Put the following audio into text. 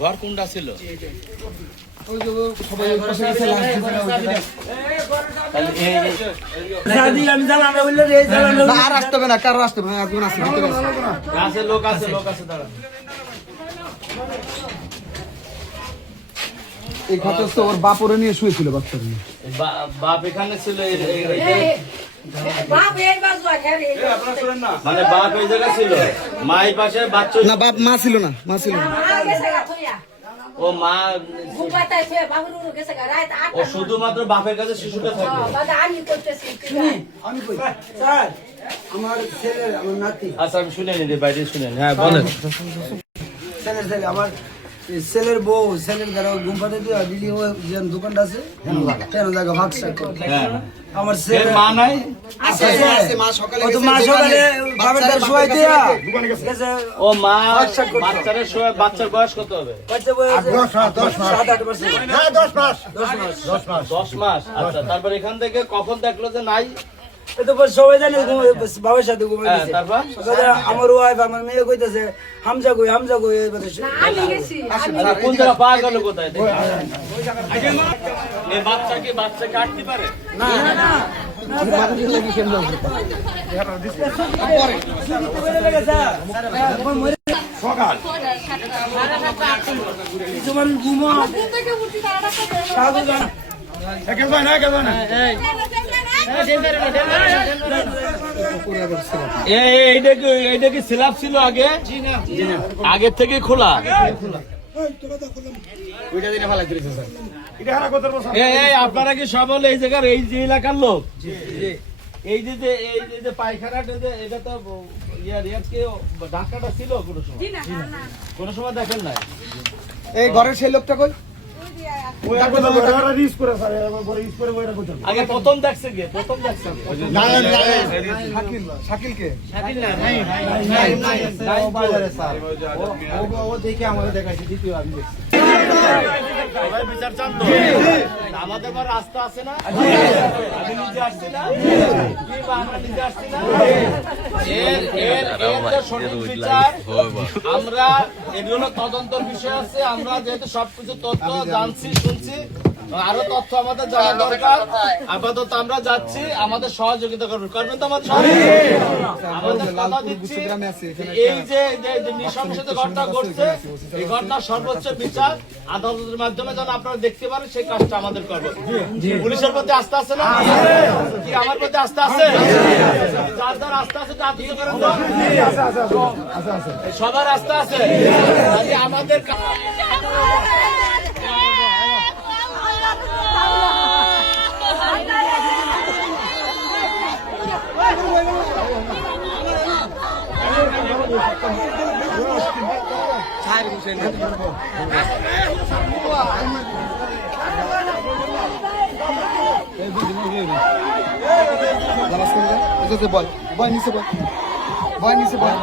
ঘর কোনটা ছিল? আর আসতে হবে না, কারো আসতে হবে না, লোক আছে দাঁড়া। এই ঘাটে তো ওর বাপরে নিয়ে শুয়েছিল বাচ্চা নিয়ে। বাপ এখানে ছিল, মানে বাপ এই জায়গা ছিল, মা এই পাশে, বাচ্চা না বাপ মা ছিল না, মা ছিল না। ও মা ও শুধুমাত্র বাপের কাছে শিশুটা থাকে। আমার ছেলের, আমার নাতি, আচ্ছা আমি শুনে নি, বাইরে শুনেন। হ্যাঁ বলেন। ছেলে আমার ছেলের বউ, ছেলের দ্বারা ঘুম পাতে দিয়ে দিদি ও যে দোকানটা আছে কেন জায়গা ভাগসা আমার ছেলে মা নাই, মা সকালে বাবার দ্বারা শোয়াই দিয়া ও মা বাচ্চারে শোয়া। বাচ্চার বয়স কত হবে? 10 মাস। আচ্ছা তারপর এখান থেকে কখন দেখলো যে নাই? সবাই জানে বাবার সাথে ঘুমাই দিছে। তারপর আমার ওয়াইফ, আমার মেয়ে কইতাছে হামজা কই কোন জায়গা পাওয়া গেল? কোথায় এই বাচ্চাকে আটতে পারে না? সকাল এইটা কি স্ল্যাব ছিল আগে? আগের থেকে খোলা? আপনারা কি সব হলো এই জায়গার, এই যে এলাকার লোক? এই যে পায়খানাটা, এটা তো ঢাকাটা ছিল কোনো সময় দেখেন নাই? এই ঘরের সেই লোকটা কই? আগে প্রথম দেখছে কে? প্রথম দেখছে শাকিলকে বিচার চান তো? আমাদের রাস্তা আছে না? আমি নিজে আসছি না? আমরা নিজে আসছি না? সঠিক বিচার আমরা, এগুলো তদন্তর বিষয় আছে। আমরা যেহেতু সবকিছু তথ্য জানছি, শুনছি, আরো তথ্য আমাদের জানা দরকার। আপাতত আমরা যাচ্ছি, আমাদের সহযোগিতা করবেন তো? আমাদের আমাদের কথা দিচ্ছি, এই যে নৃশংসতা ঘটনা ঘটছে, এই ঘটনার সর্বোচ্চ বিচার আদালতের মাধ্যমে যেন আপনারা দেখতে পারেন, সেই কাজটা আমাদের করবো। পুলিশের প্রতি আস্থা আছে না? কি আমার প্রতি আস্থা আছে? যার যার আস্থা আছে তা দিয়ে করেন তো? সবার আস্থা আছে। আমাদের বয় নিচে বয়, বয় নিচে বয়।